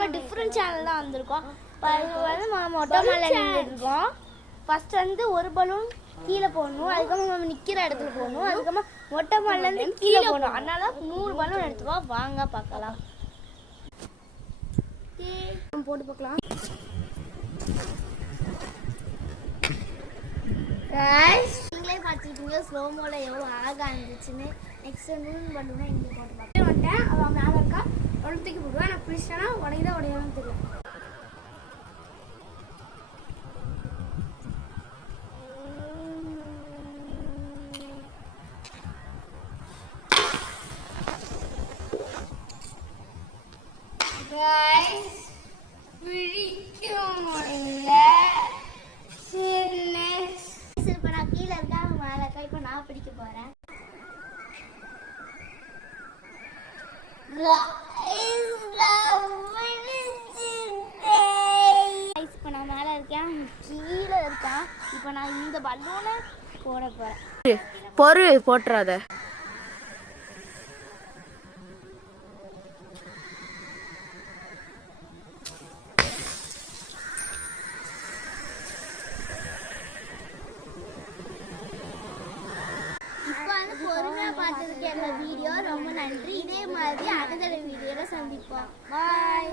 நம்ம different channel தான் வந்திருக்கோம். வந்து மொட்டை மலை நின்றுருக்கோம். ஃபர்ஸ்ட் வந்து ஒரு பலூன் கீழே போடணும், அதுக்கப்புறம் நம்ம நிற்கிற இடத்துல போடணும், அதுக்கப்புறம் மொட்டை மலைலேருந்து கீழே போடணும். அதனால 100 பலூன் எடுத்துக்கோம். வாங்க பார்க்கலாம். போட்டு பார்க்கலாம். நீங்களே பார்த்துக்கிட்டீங்க ஸ்லோமோல எவ்வளோ அழகாக இருந்துச்சுன்னு. நெக்ஸ்ட் 100 பலூனை இங்கே போட்டு பார்க்க வந்துட்டேன். அவன் மேலே இருக்கா உடம்புக்கு போடுவேன். நான் பிடிச்சிட்டேன்னா உடையதான் உடையான்னு தெரியும். இப்போ நான் கீழே இருக்கா மேலே இருக்கா. இப்போ நான் பிடிக்க போறேன். இப்போ நான் மேலே இருக்கேன், கீழே இருக்கேன். இப்போ நான் இந்த பலூனை போட போறேன். பொறு போட்டுறாத. பொறுமையாக பார்த்ததுக்கு எங்கள் வீடியோ ரொம்ப நன்றி. இதே மாதிரி அடுத்த வீடியோவில் சந்திப்போம். பாய்.